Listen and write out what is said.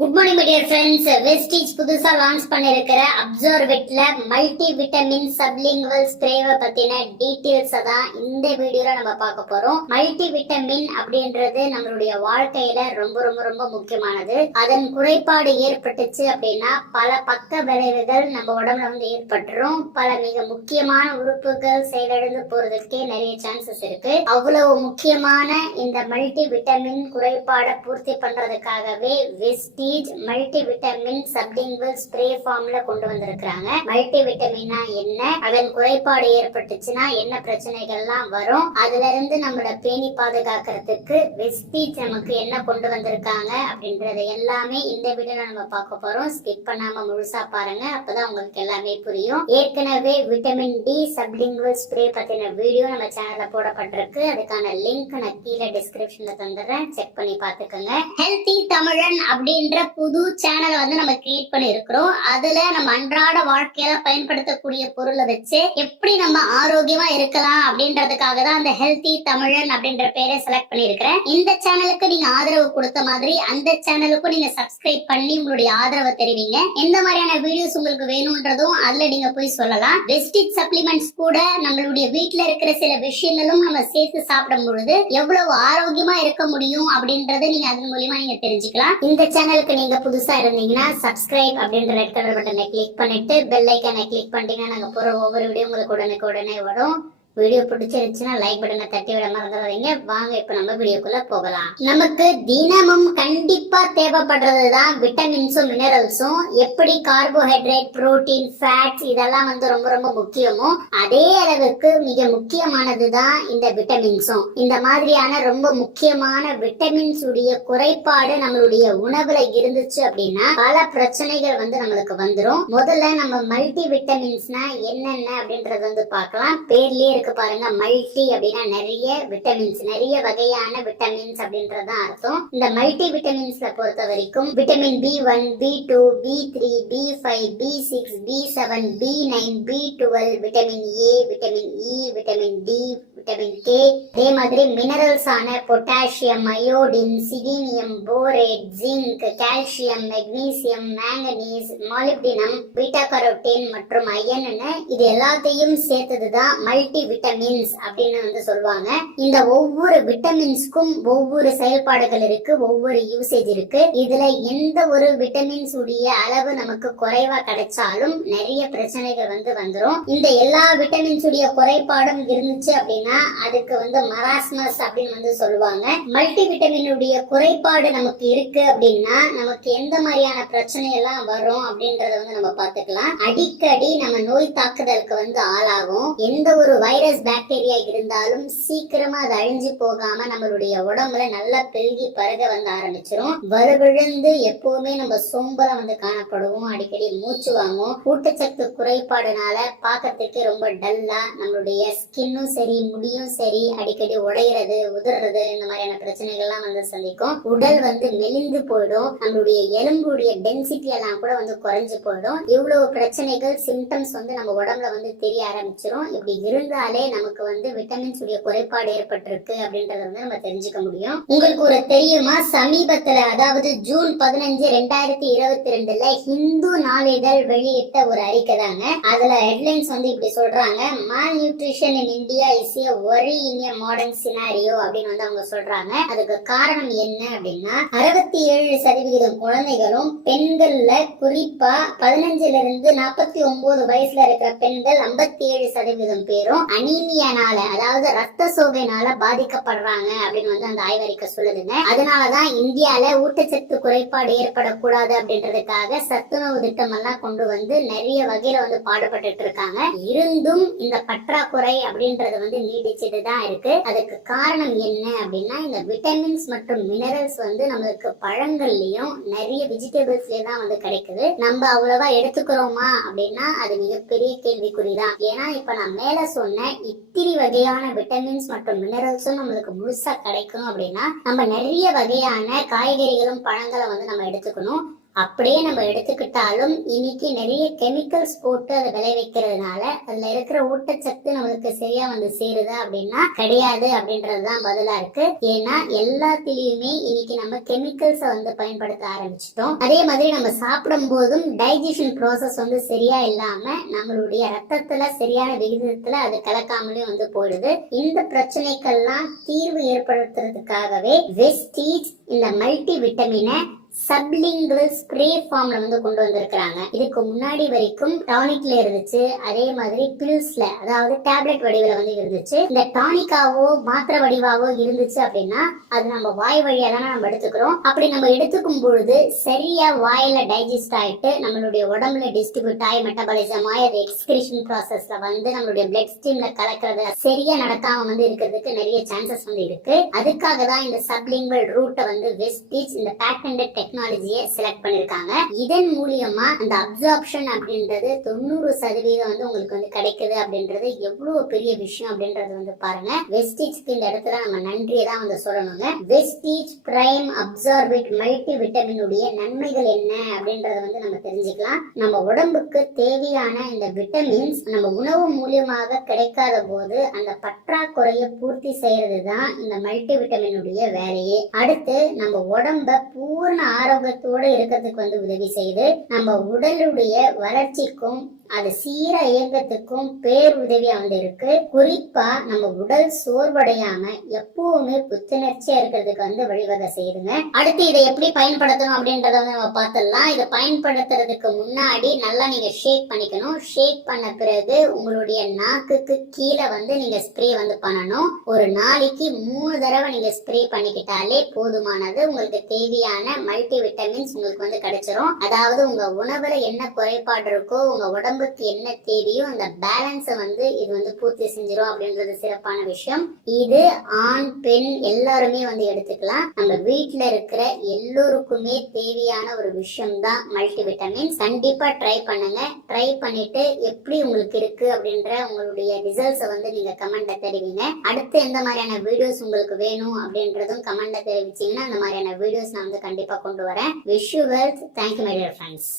Good morning my dear friends. Vestige புதுசா launch பண்ணிருக்கிற அப்சர்வெட்ல multi vitamin sublingual ஸ்ப்ரேவை பத்தின details தான் இந்த வீடியோல நம்ம பார்க்க போறோம். மல்டி விட்டமின் அப்படின்றது நம்மளுடைய வாழ்க்கையில ரொம்ப ரொம்ப ரொம்ப முக்கியமானது. அதன் குறைபாடு ஏற்பட்டுச்சு அப்படின்னா பல பக்க விளைவுகள் நம்ம உடம்புல வந்து ஏற்பட்டுரும். பல மிக முக்கியமான உறுப்புகள் செயலிழந்து போறதுக்கே நிறைய சான்சஸ் இருக்கு. அவ்வளவு முக்கியமான இந்த மல்டி விட்டமின் குறைபாடை பூர்த்தி பண்றதுக்காகவே Vestige multi vitamin sublingual spray ஃபார்ம்ல கொண்டு வந்திருக்காங்க. மல்டி விட்டமின்னா என்ன, அதன் குறைபாடு ஏற்பட்டுச்சுன்னா என்ன பிரச்சனைகள்லாம் வரும், அதுல இருந்து நம்மள பேணி பாதுகாக்கிறதுக்கு வெஸ்டீஜ் நமக்கு என்ன கொண்டு வந்திருக்காங்க அப்படின்றது எல்லாமே இந்த வீடியோல நம்ம பார்க்க போறோம். ஸ்கிப் பண்ணாம முழுசா பாருங்க, அப்பதான் உங்களுக்கு எல்லாமே புரியும். ஏற்கனவே விட்டமின் டி சப்லிங்குவல் ஸ்ப்ரே பத்தின வீடியோ நம்ம சேனல்ல போடப்பட்டிருக்கு. அதுக்கான லிங்க் நான் கீழே டிஸ்கிரிப்ஷன்ல தந்துடுறேன், செக் பண்ணி பாத்துக்கோங்க. ஹெல்தி தமிழன் அப்படின்ற புது சேனலை வந்து நம்ம கிரியேட் பண்ணி இருக்கிறோம். அதுல நம்ம அன்றாட வாழ்க்கையில பயன்படுத்தக்கூடிய பொருளை வச்சு எப்படி நம்ம ஆரோக்கியமா இருக்கலாம் அப்படின்றதுக்காக தான் அந்த ஹெல்தி தமிழன் அப்படின்ற பேரை செலக்ட் பண்ணி இருக்கிறேன். இந்த சேனலுக்கு நீங்க ஆதரவு கொடுத்த மாதிரி அந்த சேனலுக்கும் நீங்க சப்ஸ்கிரைப் பண்ணி உங்களுடைய ஆதரவை தெரிவிங்க. எந்த மாதிரியான வீடியோஸ் உங்களுக்கு வேணும்ன்றதும் அதுல நீங்க போய் சொல்லலாம். வெஸ்டீஜ் சப்ளிமெண்ட்ஸ் கூட நம்மளுடைய வீட்டுல இருக்கிற சில விஷயங்களும் நம்ம சேர்த்து சாப்பிடும் பொழுது எவ்வளவு ஆரோக்கியமா இருக்க முடியும் அப்படின்றத நீங்க அதன் மூலியமா நீங்க தெரிஞ்சுக்கலாம். இந்த சேனலுக்கு நீங்க புதுசா இருந்தீங்கன்னா சப்ஸ்கிரைப் அப்படின்ற ரெட் கலர் பட்டனை கிளிக் பண்ணிட்டு பெல் ஐக்கானை கிளிக் பண்ணிட்டீங்கன்னா நாங்க போற ஒவ்வொரு வீடியோ உங்களுக்கு உடனே வரும். வீடியோ பிடிச்சிருச்சுன்னா லைக் பட்டனை தட்டி விட மறந்துடாதீங்க. வாங்க இப்ப நம்ம வீடியோக்குள்ள போகலாம். நமக்கு தினமும் கண்டிப்பா தேவைப்படுறதுதான் விட்டமின்ஸும் மினரல்ஸும். எப்படி கார்போஹைட்ரேட், புரோட்டீன், ஃபேட்ஸ் இதெல்லாம் வந்து ரொம்ப ரொம்ப முக்கியமோ அதே அளவுக்கு மிக முக்கியமானதுதான் இந்த விட்டமின்ஸும். இந்த மாதிரியான ரொம்ப முக்கியமான விட்டமின்ஸ் உடைய குறைபாடு நம்மளுடைய உணவுல இருந்துச்சு அப்படின்னா பல பிரச்சனைகள் வந்து நம்மளுக்கு வந்துடும். முதல்ல நம்ம மல்டி விட்டமின்ஸ்னா என்னென்ன அப்படின்றது வந்து பார்க்கலாம். பேர்லயே இருக்கு பாருங்க, மல்டி அப்படின்னா நிறைய விட்டமின்ஸ், நிறைய வகையான விட்டமின்ஸ் அப்படின்றதுதான் அர்த்தம். இந்த மல்டி விட்டமின்ஸ்ல பொறுத்த வரைக்கும் vitamin B1, B2, B3, B5, B6, B7, B9, B12, vitamin A, vitamin E, vitamin D, vitamin K, அதே மாதிரி மினரல்ஸ் ஆன potassium, iodine, selenium, borate, zinc, calcium, magnesium, manganese, molybdenum, beta carotene மற்றும் அயன், இது எல்லாத்தையும் சேர்த்ததுதான் multi vitamins அப்படின்னு வந்து சொல்லுவாங்க. இந்த ஒவ்வொரு விட்டமின்ஸ்க்கும் ஒவ்வொரு செயல்பாடுகள் இருக்கு, ஒவ்வொரு யூசேஜ் இருக்கு. இதுல எந்த ஒரு விட்டமின்ஸ் உடைய அளவு நமக்கு குறைவா கிடைச்சாலும் நிறைய பிரச்சனைகள் வந்து வந்துரும். இந்த எல்லா விட்டமின்ஸ் உடைய குறைபாடும் இருந்துச்சு அப்படின்னா அதுக்கு வந்து மராஸ்மஸ் அப்படின்னு வந்து சொல்லுவாங்க. மல்டி விட்டமினுடைய குறைபாடு நமக்கு இருக்கு அப்படின்னா நமக்கு எந்த மாதிரியான பிரச்சனை எல்லாம் வரும் அப்படின்றத வந்து நம்ம பார்த்துக்கலாம். அடிக்கடி நம்ம நோய் தாக்குதலுக்கு வந்து ஆளாகும். எந்த ஒரு வைரஸ் பாக்டீரியா இருந்தாலும் சீக்கிரமா அது அழிஞ்சு போகாம நம்மளுடைய உடம்புல நல்லா பெருகி பருக வந்து ஆரம்பிச்சிரும். வலுவிழந்து எப்பவுமே நம்ம சோம்பலா வந்து காணப்படுவோம். அடிக்கடி மூச்சு வாங்கும். ஊட்டச்சத்து குறைபாடுனால பாக்கிறதுக்கு ரொம்ப டல்லா, நம்மளுடைய ஸ்கின்னும் சரி முடியும் சரி அடிக்கடி உடையிறது, உதிர்றது, இந்த மாதிரியான பிரச்சனைகள் எல்லாம் வந்து சந்திக்கும். உடல் வந்து மெலிந்து போயிடும். நம்மளுடைய எலும்புடைய டென்சிட்டி எல்லாம் கூட வந்து குறைஞ்சு போயிடும். இவ்வளவு பிரச்சனைகள் சிம்டம்ஸ் வந்து நம்ம உடம்புல வந்து தெரிய ஆரம்பிச்சிரும். இப்படி இருந்தாலே நமக்கு வந்து விட்டமின்ஸ் உடைய குறைபாடு ஏற்பட்டிருக்கு அப்படின்றத வந்து நம்ம தெரிஞ்சுக்க முடியும். உங்களுக்கு ஒரு தெரியுமா, சமீபத்துல அதாவது ஜூன் 15, 2022 ஹிந்து நாளிதழ் வெளியிட்ட ஒரு அறிக்கை தாங்க. அதுல ஹெட்லைன்ஸ் வந்து இப்படி சொல்றாங்க, mall nutrition in India is a worry in a modern scenario அப்படின்னு வந்து அவங்க சொல்றாங்க. அதுக்கு காரணம் என்ன அப்படின்னா 67% குழந்தைகளும் பெண்கள்ல குறிப்பா 15 இருந்து 49 வயசுல இருக்கிற பெண்கள் 57% பேரும் அனீமியானால அதாவது ரத்த சோகைனால பாதிக்கப்படுறாங்க அப்படின்னு வந்து அந்த ஆய்வறிக்கை சொல்லுதுங்க. அதனாலதான் இந்தியால ஊட்டச்சத்து குறைபாடு ஏற்படக்கூடாது அப்படின்றதுக்காக சத்துணவு திட்டம் எல்லாம் கொண்டு வந்து நிறைய வகையில வந்து பாடுபட்டு இருக்காங்க. இருந்தும் இந்த பற்றாக்குறை அப்படின்றது வந்து நீடிச்சுட்டு தான் இருக்கு. அதுக்கு காரணம் என்ன அப்படின்னா இந்த விட்டமின்ஸ் மற்றும் மினரல்ஸ் வந்து நம்மளுக்கு பழங்கள்லயும் நிறைய வெஜிடபிள்ஸ்லயும் தான் வந்து கிடைக்குது. நம்ம அவ்வளவா எடுத்துக்கிறோமா அப்படின்னா அது மிகப்பெரிய கேள்விக்குறிதான். ஏன்னா இப்ப நான் மேல சொன்ன இத்திரி வகையான விட்டமின்ஸ் மற்றும் மினரல்ஸும் நம்மளுக்கு முழுசா கிடைக்கும் அப்படின்னா நம்ம நிறைய வகையான காய்கறிகளும் பழங்களை வந்து நம்ம எடுத்துக்கணும். அப்படியே நம்ம எடுத்துக்கிட்டாலும் இன்னைக்கு நிறைய கெமிக்கல்ஸ் போட்டு அதை விளைவிக்கிறதுனால அதுல இருக்கிற ஊட்டச்சத்து நம்மளுக்கு சரியா வந்து சேருதா அப்படின்னா கிடையாது அப்படின்றதுதான் பதிலா இருக்கு. ஏன்னா எல்லாத்திலயுமே இன்னைக்கு நம்ம கெமிக்கல்ஸை வந்து பயன்படுத்த ஆரம்பிச்சிட்டோம். அதே மாதிரி நம்ம சாப்பிடும் போதும் டைஜஷன் ப்ராசஸ் வந்து சரியா இல்லாம நம்மளுடைய ரத்தத்துல சரியான விகிதத்துல அது கலக்காமலே வந்து போயிடுது. இந்த பிரச்சனைக்கெல்லாம் தீர்வு ஏற்படுத்துறதுக்காகவே வெஸ்டீஜ் இந்த மல்டி விட்டமினை சப்லிங்குவல் ஸ்ப்ரே ஃபார்ம்ல வந்து கொண்டு வந்திருக்காங்க. இதுக்கு முன்னாடி வரைக்கும் டானிக்ல இருந்துச்சு, அதே மாதிரி பில்ஸ்ல அதாவது டேப்லெட் வடிவில வந்து இருந்துச்சு. இந்த டானிக்காவோ மாத்திரை வடிவாவோ இருந்துச்சு அப்படின்னா அது நம்ம வாய் வழியா தானே நம்ம எடுத்துக்கிறோம். அப்படி நம்ம எடுத்துக்கும் பொழுது சரியா வாயில டைஜஸ்ட் ஆயிட்டு நம்மளுடைய உடம்புல டிஸ்ட்ரிபியூட் ஆகி மெட்டபாலிசம் ஆகி அது எக்ஸ்கிரீஷன் ப்ராசஸ்ல வந்து நம்மளுடைய பிளட் ஸ்ட்ரீம்ல கலக்கிறது சரியா நடக்காம வந்து இருக்கிறதுக்கு நிறைய சான்சஸ் வந்து இருக்கு. அதுக்காக தான் இந்த சப்லிங்குவல் ரூட்டை வந்து வெஸ்டீஜ் இந்த பேட்டன்ட் டெக்னாலஜியை செலக்ட் பண்ணிருக்காங்க. இதன் மூலியமா அந்த அப்சார்ப்ஷன் அப்படின்றது 90% வந்து உங்களுக்கு வந்து கிடைக்குது அப்படின்றது எவ்வளவு பெரிய விஷயம் அப்படின்றது வந்து பாருங்க. வெஸ்டீஜ்க்கு இந்த இடத்துல நம்ம நன்றியை தான் வந்து சொல்லணுங்க. வெஸ்டீஜ் பிரைம் அப்சார்பிட் மல்டி விட்டமினுடைய நன்மைகள் என்ன அப்படின்றத வந்து நம்ம தெரிஞ்சுக்கலாம். நம்ம உடம்புக்கு தேவையான இந்த விட்டமின்ஸ் நம்ம உணவு மூலியமாக கிடைக்காத போது அந்த பற்றாக்குறையை பூர்த்தி செய்யறது தான் இந்த மல்டி விட்டமினுடைய வேலையே. அடுத்து நம்ம உடம்ப பூர்ண ஆரோக்கியத்தோட இருக்கிறதுக்கு வந்து உதவி செய்து நம்ம உடலுடைய வளர்ச்சிக்கும் அது சீர இயக்கத்துக்கும் பேர் உதவியா வந்து இருக்கு. குறிப்பா நம்ம உடல் சோர்வடையாம எப்பவுமே புத்துணர்ச்சியா இருக்கிறதுக்கு வந்து வழிவகை செய்யுதுங்க. அடுத்து இதை எப்படி பயன்படுத்தணும் அப்படின்றத வந்து நம்ம பார்த்துடலாம். இதை பயன்படுத்துறதுக்கு முன்னாடி நல்லா நீங்க ஷேக் பண்ணிக்கணும். ஷேக் பண்ண பிறகு உங்களுடைய நாக்குக்கு கீழே வந்து நீங்க ஸ்ப்ரே வந்து பண்ணணும். ஒரு நாளைக்கு 3 தடவை நீங்க ஸ்ப்ரே பண்ணிக்கிட்டாலே போதுமானது. உங்களுக்கு தேவையான மல்டி விட்டமின்ஸ் உங்களுக்கு வந்து கிடைச்சிரும். அதாவது உங்க உணவுல என்ன குறைபாடு இருக்கோ உங்க உடம்புக்கு என்ன தேவையோ அந்த பேலன்ஸை வந்து இது வந்து பூர்த்தி செஞ்சிரும் அப்படின்றது சிறப்பான விஷயம். இது ஆண் பெண் எல்லாருமே வந்து எடுத்துக்கலாம். நம்ம வீட்டுல இருக்கிற எல்லோருக்குமே தேவையான ஒரு விஷயம் தான் மல்டி விட்டமின். கண்டிப்பா ட்ரை பண்ணுங்க. ட்ரை பண்ணிட்டு எப்படி உங்களுக்கு இருக்கு அப்படின்ற உங்களுடைய ரிசல்ட்ஸை வந்து நீங்க கமெண்ட்ல தெரிவிங்க. அடுத்து எந்த மாதிரியான வீடியோஸ் உங்களுக்கு வேணும் அப்படின்றதும் கமெண்ட்ல தெரிவிச்சீங்கன்னா அந்த மாதிரியான வீடியோஸ் நான் வந்து கண்டிப்பா கொண்டு வரேன். Wish you well. Thank you my dear friends.